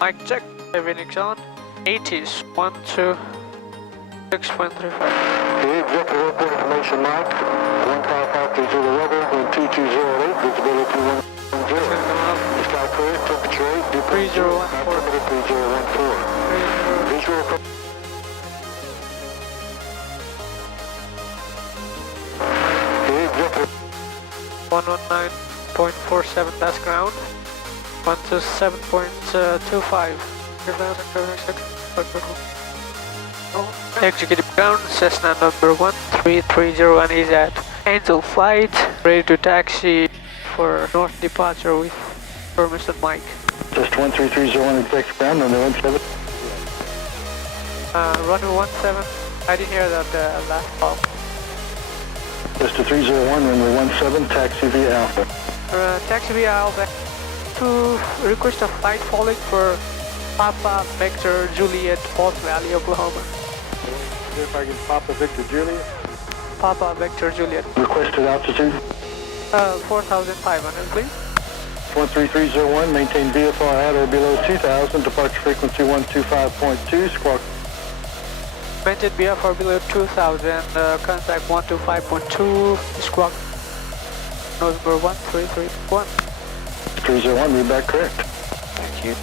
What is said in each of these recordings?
Mic check, avionics on. 80s, 1, 2, 6.35. Executive airport information Mike. 15530 weather, wind 2208, visibility 110. Sky clear, temperature 8, dew point 3014. Visual approach. Executive 119.47, that's ground. 127.25. Executive ground, Cessna number 1330, and is at Angel Flight, ready to taxi for north departure with permission Mike. Just 13301 executive ground, runway 17. Runway 17, I didn't hear that last call. Just a 301, runway 17, taxi via Alpha. Taxi via Alpha. To request a flight following for Papa Victor Juliet, North Valley, Oklahoma. If I can Papa Victor Juliet. Papa Victor Juliet. Requested altitude. 4,500, please. 13301, maintain VFR at or below 2000, departure frequency 125.2, squawk. Maintain VFR below 2000, contact 125.2, squawk. Nose number 1331. 301, read back correct. Thank you.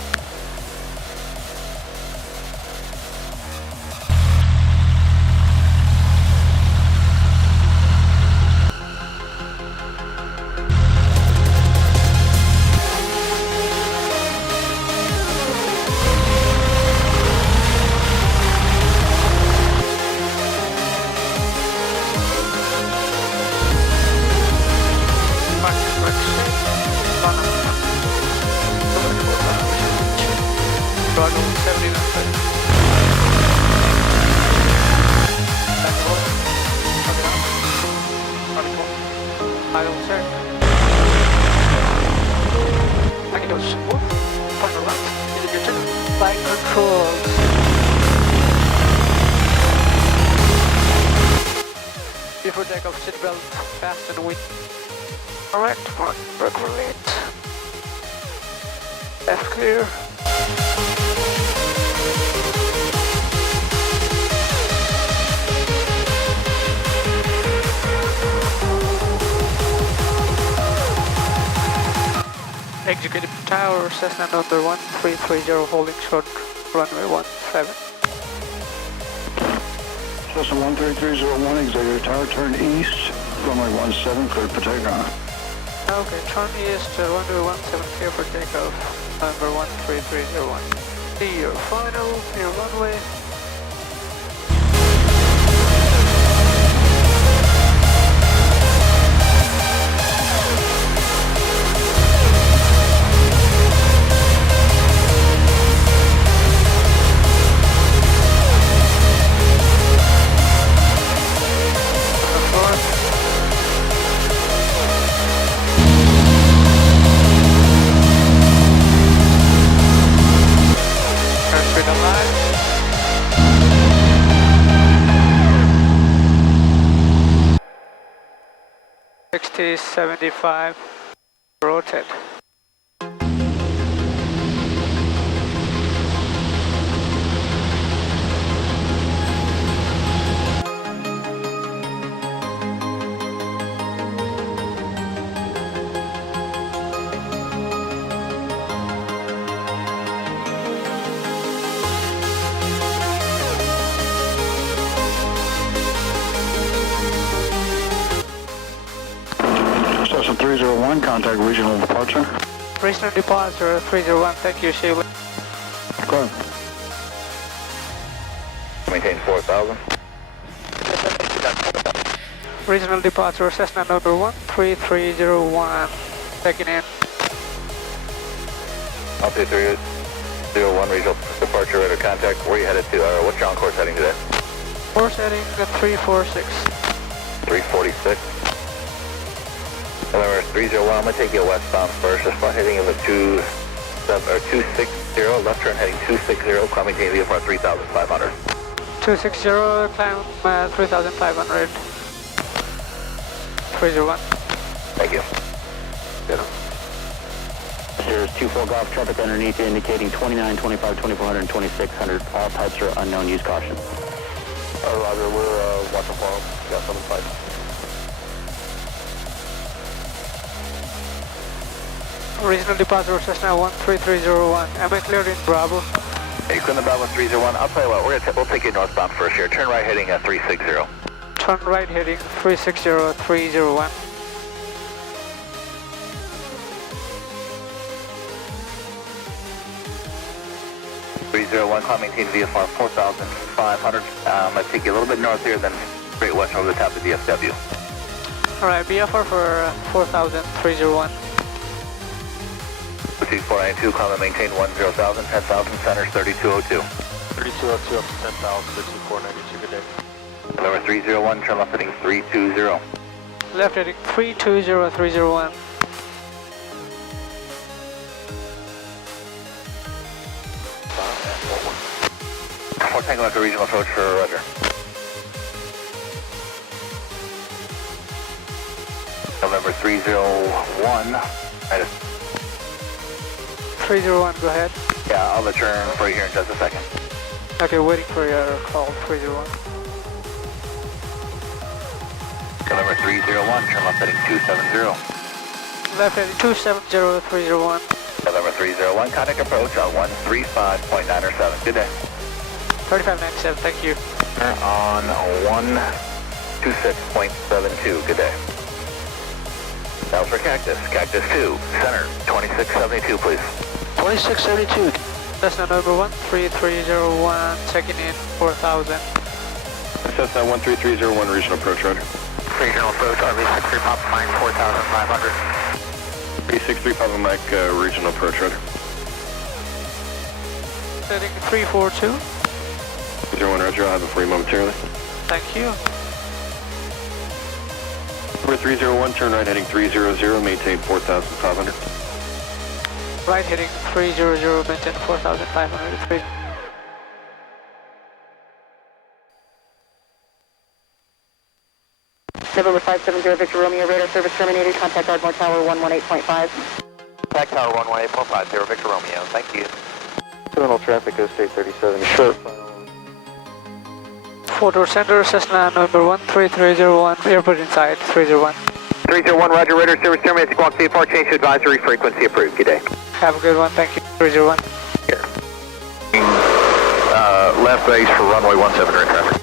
Before takeoff, seatbelt fasten with correct front brake relate. Left clear. Executive Tower, Cessna number 1330, holding short, runway 17. Cessna 13301, executive tower, turn east, runway 17, clear for takeoff. Okay, turn east, runway 17, clear for takeoff, number 13301. See your final, your runway. Alive. 60, 75, rotate. Cessna 301, contact regional departure. Regional departure 301, thank you, Sheila. Go ahead. Maintain 4,000. Regional departure Cessna number 13301, checking in. Altitude 301, regional departure, radar contact. Where are you headed to? What's your on-course heading today? Course heading 346. 346. November 301, I'm going to take you westbound first. Just front heading of the 260, left turn heading 260, climb maintain VFR 3,500. 260, climb 3,500. 301. Thank you. Zero. Here's 24 golf traffic underneath you indicating 29, 25, 2400, and 2600. All types are unknown. Use caution. Roger, we're watching for him. Got 75. Regional departure Cessna 13301. Am I cleared in Bravo? Hey, clear the Bravo 301. I'll tell you what, we'll take you northbound first here. Turn right heading 360. Turn right heading 360301. Climb maintain VFR 4,500. I'm going to take you a little bit north here, then straight west over the top of DFW. Alright, BFR for 4,301. 2492, climb and maintain 10,000, 10,000, centers 3202. 3202 up to 10,000, 2492, good day. Number 301, turn left heading 320. Left heading 320301. We're taking like a regional approach for Roger. November 301. 301, go ahead. Yeah, I'll return for you here in just a second. Okay, waiting for your call, 301. November 301, turn left heading 270. Left heading 270301. November 301, contact approach on 135.907. Good day. 3597, thank you. On 126.72. Good day. That was for Cactus. Cactus 2, center 2672, please. 2672. Cessna number 13301, checking in 4000. Cessna 13301, regional approach, Roger. Regional approach, RV63 Papa Mike 4500. 363 Papa Mike, regional approach, Roger. Setting 342. 01, Roger, I'll have it for you momentarily. Thank you. Number 301, turn right heading 300, maintain 4,500. Right heading 300, maintain 4500. November 570 Victor Romeo, radar service terminated. Contact Ardmore Tower 118.5. Contact Tower 118.50, Victor Romeo. Thank you. Terminal traffic goes state 37, sure. Photo center, Cessna number 13301, airport inside, 301. 301, Roger, radar service terminated. Squawk VFR, change to advisory, frequency approved. Good day. Have a good one, thank you, 301. Here. Left base for runway 17, direct traffic.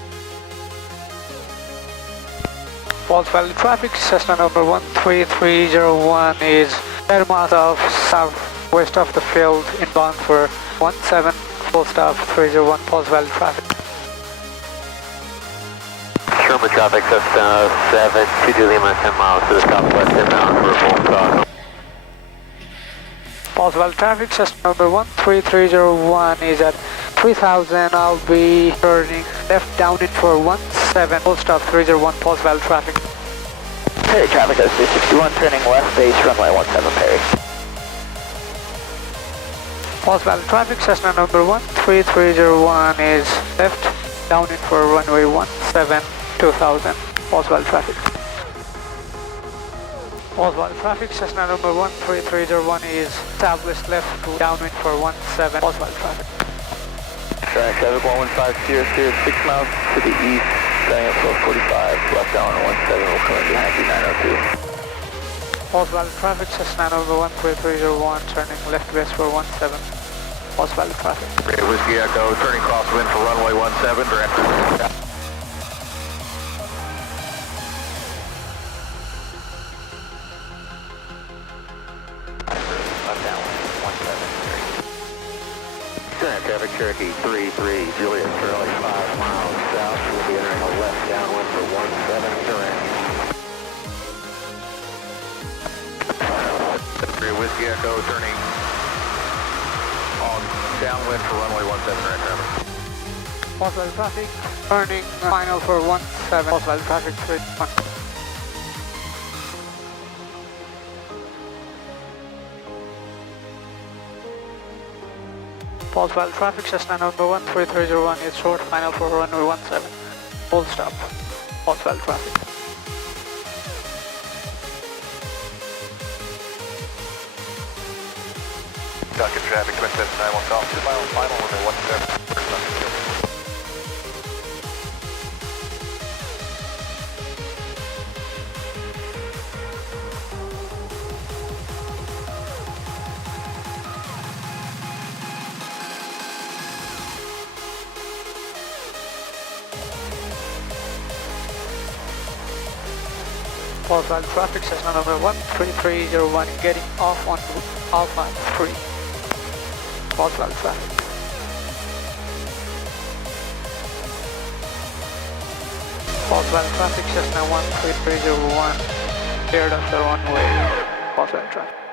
False Valley traffic, Cessna number 13301 is 10 miles off southwest of the field, inbound for 17, full stop, 301, False Valley traffic. Sherman traffic, Cessna 722 Lima, 10 miles to the southwest, inbound for full stop. False Valley traffic, Cessna number 13301 is at 3000, I'll be turning left down in for 17, full stop, 301, False Valley traffic. Perry traffic, OC61, turning left base, runway 17, Perry. False Valley traffic, Cessna number 13301 is left down in for runway 17, 2000, False Valley traffic. False Valley traffic, Cessna number 13301 is southwest left downwind for 17, False Valley traffic. Track traffic 115, 6 miles to the east, starting at 1245, left down on 17, we'll come in behind you 902. False Valley traffic, Cessna number 13301, turning left west for 17, False Valley traffic. Whiskey Echo, turning crosswind for runway 17, direct. Traffic Cherokee 33, Juliet, Charlie 5 miles south. We'll be entering a left downwind for 17 direct. 3 Whiskey Echo, turning on downwind for runway 17 direct traffic. False Valley traffic, turning final for 17, False Valley traffic 31. False Valley traffic, Cessna number 13301 is short final for runway 17, full stop, False Valley traffic. Docket traffic, Twin Cessna 91 Golf, 2 mile final, runway 17, first on the field. Pulse Valley traffic, Cessna number 13301, getting off on Alpha 3. Pulse Valley traffic. Pulse Valley traffic, Cessna 13301, cleared off the runway. Pulse Valley traffic.